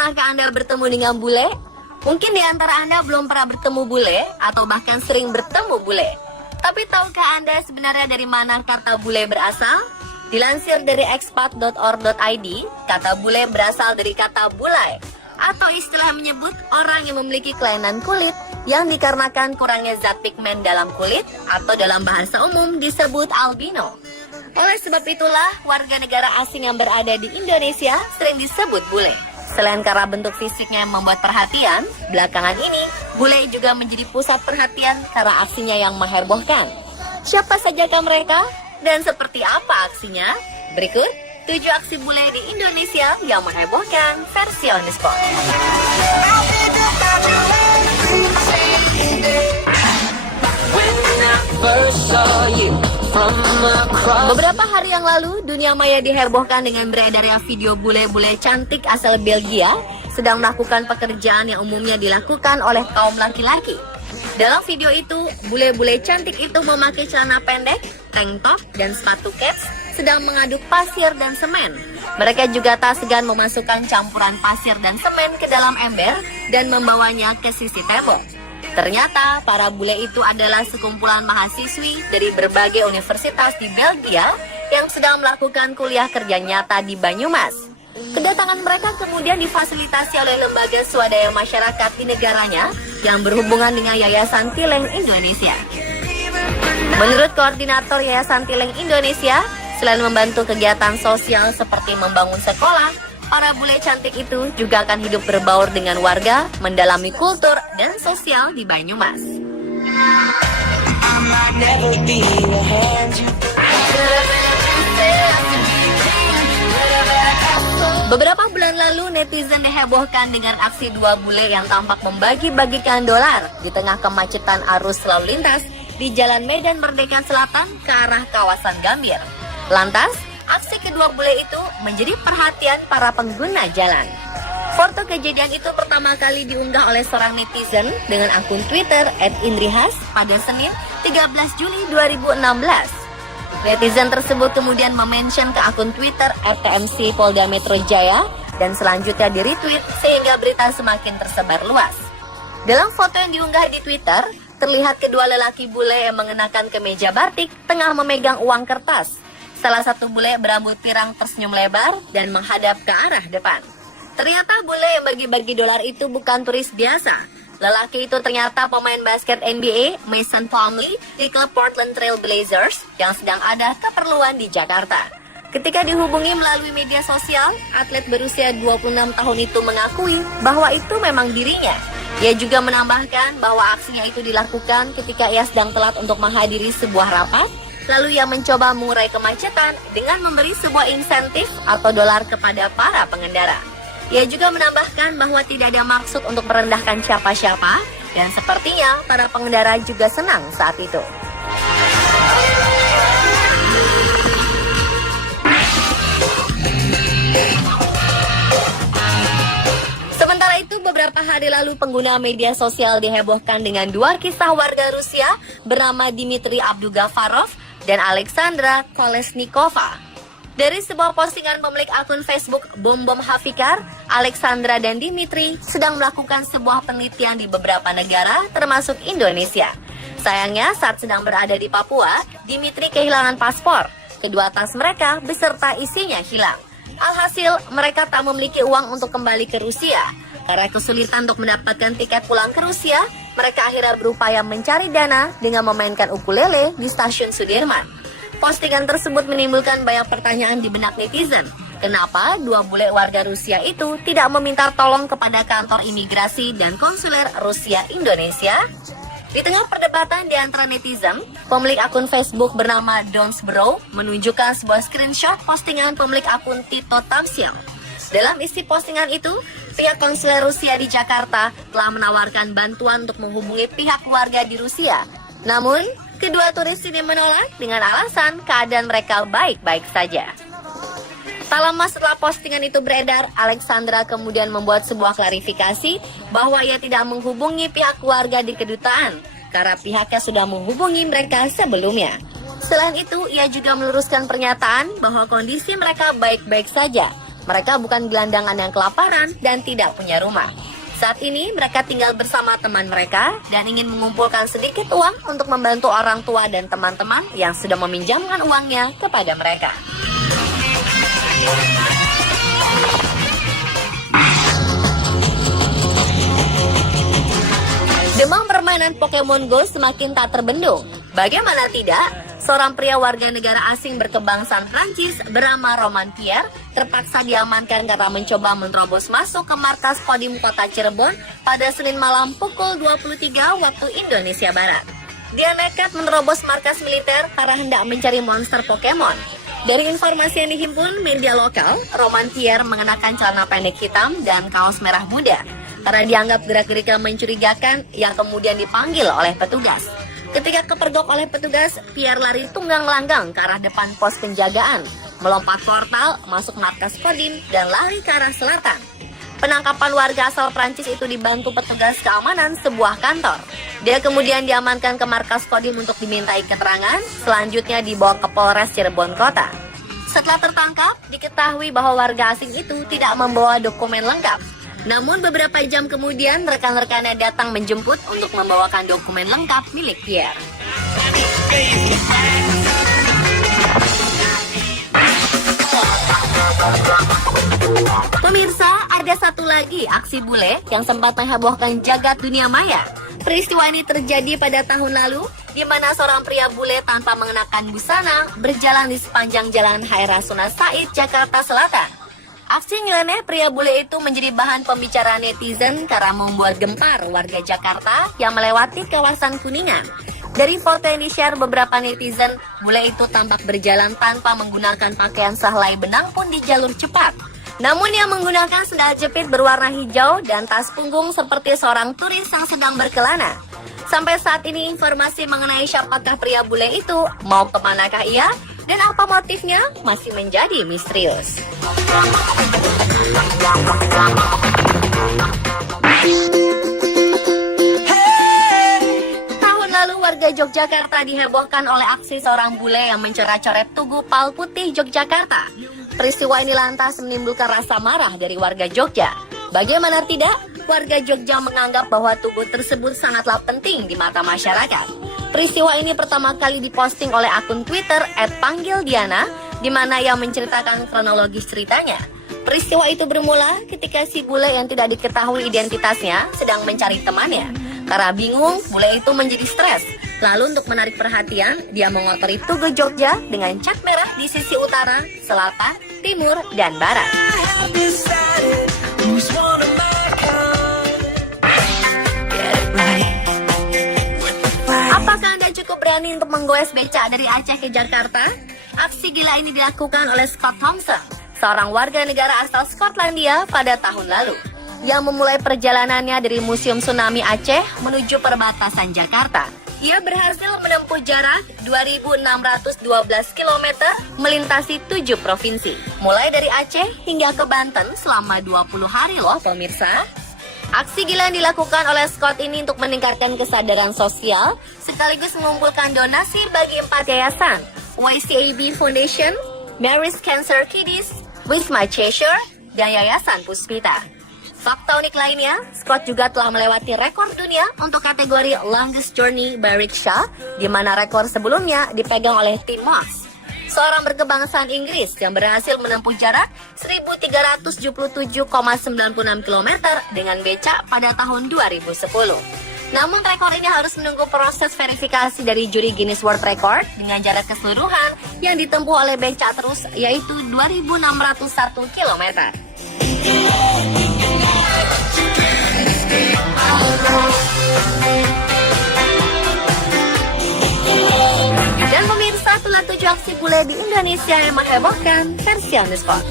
Pernahkah Anda bertemu dengan bule? Mungkin di antara Anda belum pernah bertemu bule atau bahkan sering bertemu bule. Tapi tahukah Anda sebenarnya dari mana kata bule berasal? Dilansir dari expat.org.id, kata bule berasal dari kata bulai, atau istilah menyebut orang yang memiliki kelainan kulit yang dikarenakan kurangnya zat pigmen dalam kulit atau dalam bahasa umum disebut albino. Oleh sebab itulah warga negara asing yang berada di Indonesia sering disebut bule. Selain karena bentuk fisiknya yang membuat perhatian, belakangan ini bule juga menjadi pusat perhatian karena aksinya yang menghebohkan. Siapa sajakah mereka dan seperti apa aksinya? Berikut 7 aksi bule di Indonesia yang menghebohkan versi On The Spot. Beberapa hari yang lalu, dunia maya dihebohkan dengan beredarnya video bule-bule cantik asal Belgia sedang melakukan pekerjaan yang umumnya dilakukan oleh kaum laki-laki. Dalam video itu, bule-bule cantik itu memakai celana pendek, tank top, dan sepatu kets sedang mengaduk pasir dan semen. Mereka juga tak segan memasukkan campuran pasir dan semen ke dalam ember dan membawanya ke sisi tembok. Ternyata para bule itu adalah sekumpulan mahasiswi dari berbagai universitas di Belgia yang sedang melakukan kuliah kerja nyata di Banyumas. Kedatangan mereka kemudian difasilitasi oleh lembaga swadaya masyarakat di negaranya yang berhubungan dengan Yayasan Tileng Indonesia. Menurut koordinator Yayasan Tileng Indonesia, selain membantu kegiatan sosial seperti membangun sekolah, para bule cantik itu juga akan hidup berbaur dengan warga, mendalami kultur dan sosial di Banyumas. Beberapa bulan lalu, netizen dihebohkan dengan aksi 2 bule yang tampak membagi-bagikan dolar di tengah kemacetan arus lalu lintas di Jalan Medan Merdeka Selatan ke arah kawasan Gambir. Lantas, aksi kedua bule itu menjadi perhatian para pengguna jalan. Foto kejadian itu pertama kali diunggah oleh seorang netizen dengan akun Twitter @indrihas pada Senin 13 Juli 2016. Netizen tersebut kemudian memention ke akun Twitter @tmc Polda Metro Jaya dan selanjutnya di-retweet sehingga berita semakin tersebar luas. Dalam foto yang diunggah di Twitter, terlihat kedua lelaki bule yang mengenakan kemeja batik tengah memegang uang kertas. Salah satu bule berambut pirang tersenyum lebar dan menghadap ke arah depan. Ternyata bule yang bagi-bagi dolar itu bukan turis biasa. Lelaki itu ternyata pemain basket NBA Mason Plumlee di klub Portland Trail Blazers yang sedang ada keperluan di Jakarta. Ketika dihubungi melalui media sosial, atlet berusia 26 tahun itu mengakui bahwa itu memang dirinya. Ia juga menambahkan bahwa aksinya itu dilakukan ketika ia sedang telat untuk menghadiri sebuah rapat. Lalu ia mencoba mengurai kemacetan dengan memberi sebuah insentif atau dolar kepada para pengendara. Ia juga menambahkan bahwa tidak ada maksud untuk merendahkan siapa-siapa dan sepertinya para pengendara juga senang saat itu. Sementara itu, beberapa hari lalu pengguna media sosial dihebohkan dengan 2 kisah warga Rusia bernama Dmitry Abdugafarov dan Alexandra Kolesnikova. Dari sebuah postingan pemilik akun Facebook Bom Hafikar, Alexandra dan Dmitry sedang melakukan sebuah penelitian di beberapa negara termasuk Indonesia. Sayangnya saat sedang berada di Papua, Dmitry kehilangan paspor. Kedua tas mereka beserta isinya hilang. Alhasil mereka tak memiliki uang untuk kembali ke Rusia. Karena kesulitan untuk mendapatkan tiket pulang ke Rusia, mereka akhirnya berupaya mencari dana dengan memainkan ukulele di stasiun Sudirman. Postingan tersebut menimbulkan banyak pertanyaan di benak netizen. Kenapa 2 bule warga Rusia itu tidak meminta tolong kepada kantor imigrasi dan konsuler Rusia Indonesia? Di tengah perdebatan di antara netizen, pemilik akun Facebook bernama Donsbro menunjukkan sebuah screenshot postingan pemilik akun Tito Tamsil. Dalam isi postingan itu, pihak konsuler Rusia di Jakarta telah menawarkan bantuan untuk menghubungi pihak keluarga di Rusia. Namun, kedua turis ini menolak dengan alasan keadaan mereka baik-baik saja. Tak lama setelah postingan itu beredar, Alexandra kemudian membuat sebuah klarifikasi bahwa ia tidak menghubungi pihak keluarga di kedutaan karena pihaknya sudah menghubungi mereka sebelumnya. Selain itu, ia juga meluruskan pernyataan bahwa kondisi mereka baik-baik saja. Mereka bukan gelandangan yang kelaparan dan tidak punya rumah. Saat ini mereka tinggal bersama teman mereka dan ingin mengumpulkan sedikit uang untuk membantu orang tua dan teman-teman yang sudah meminjamkan uangnya kepada mereka. Demam permainan Pokemon Go semakin tak terbendung. Bagaimana tidak, seorang pria warga negara asing berkebangsaan Prancis bernama Roman Pierre terpaksa diamankan karena mencoba menerobos masuk ke markas Kodim kota Cirebon pada Senin malam pukul 23 waktu Indonesia Barat. Dia nekat menerobos markas militer karena hendak mencari monster Pokemon. Dari informasi yang dihimpun media lokal, Roman Pierre mengenakan celana pendek hitam dan kaos merah muda karena dianggap gerak-geriknya mencurigakan yang kemudian dipanggil oleh petugas. Ketika kepergok oleh petugas, Pierre lari tunggang langgang ke arah depan pos penjagaan, melompat portal, masuk markas Kodim, dan lari ke arah selatan. Penangkapan warga asal Prancis itu dibantu petugas keamanan sebuah kantor. Dia kemudian diamankan ke markas Kodim untuk dimintai keterangan, selanjutnya dibawa ke Polres Cirebon Kota. Setelah tertangkap, diketahui bahwa warga asing itu tidak membawa dokumen lengkap. Namun beberapa jam kemudian rekan-rekannya datang menjemput untuk membawakan dokumen lengkap milik Pierre. Pemirsa, ada satu lagi aksi bule yang sempat menghebohkan jagat dunia maya. Peristiwa ini terjadi pada tahun lalu, di mana seorang pria bule tanpa mengenakan busana berjalan di sepanjang jalan Hai Rasuna Said, Jakarta Selatan. Aksi nyeleneh pria bule itu menjadi bahan pembicaraan netizen karena membuat gempar warga Jakarta yang melewati kawasan Kuningan. Dari foto yang di-share beberapa netizen, bule itu tampak berjalan tanpa menggunakan pakaian sehelai benang pun di jalur cepat. Namun yang menggunakan sendal jepit berwarna hijau dan tas punggung seperti seorang turis yang sedang berkelana. Sampai saat ini informasi mengenai siapakah pria bule itu, mau kemanakah ia, dan apa motifnya masih menjadi misterius. Tahun lalu warga Yogyakarta dihebohkan oleh aksi seorang bule yang mencoret-coret tugu Pal Putih Yogyakarta. Peristiwa ini lantas menimbulkan rasa marah dari warga Jogja. Bagaimana tidak, warga Jogja menganggap bahwa tugu tersebut sangatlah penting di mata masyarakat. Peristiwa ini pertama kali diposting oleh akun Twitter @panggildiana, di mana ia menceritakan kronologis ceritanya. Peristiwa itu bermula ketika si bule yang tidak diketahui identitasnya sedang mencari temannya. Karena bingung, bule itu menjadi stres. Lalu untuk menarik perhatian, dia mengotori Tugu Jogja dengan cat merah di sisi utara, selatan, timur, dan barat. Apakah Anda cukup berani untuk menggoes becak dari Aceh ke Jakarta? Aksi gila ini dilakukan oleh Scott Thompson, seorang warga negara asal Skotlandia pada tahun lalu, yang memulai perjalanannya dari Museum Tsunami Aceh menuju perbatasan Jakarta. Ia berhasil menempuh jarak 2.612 km melintasi 7 provinsi, mulai dari Aceh hingga ke Banten selama 20 hari loh pemirsa. Aksi gila yang dilakukan oleh Scott ini untuk meningkatkan kesadaran sosial sekaligus mengumpulkan donasi bagi 4 yayasan, YCAB Foundation, Mary's Cancer Kiddies, With My Cheshire, dan Yayasan Puspita. Fakta unik lainnya, Scott juga telah melewati rekor dunia untuk kategori Longest Journey by Rickshaw, di mana rekor sebelumnya dipegang oleh Tim Moss, seorang berkebangsaan Inggris yang berhasil menempuh jarak 1.377,96 km dengan becak pada tahun 2010. Namun rekor ini harus menunggu proses verifikasi dari juri Guinness World Record dengan jarak keseluruhan yang ditempuh oleh becak terus, yaitu 2.601 km. Dan pemirsa, itulah 7 aksi bule di Indonesia yang menghebohkan versi on the spot.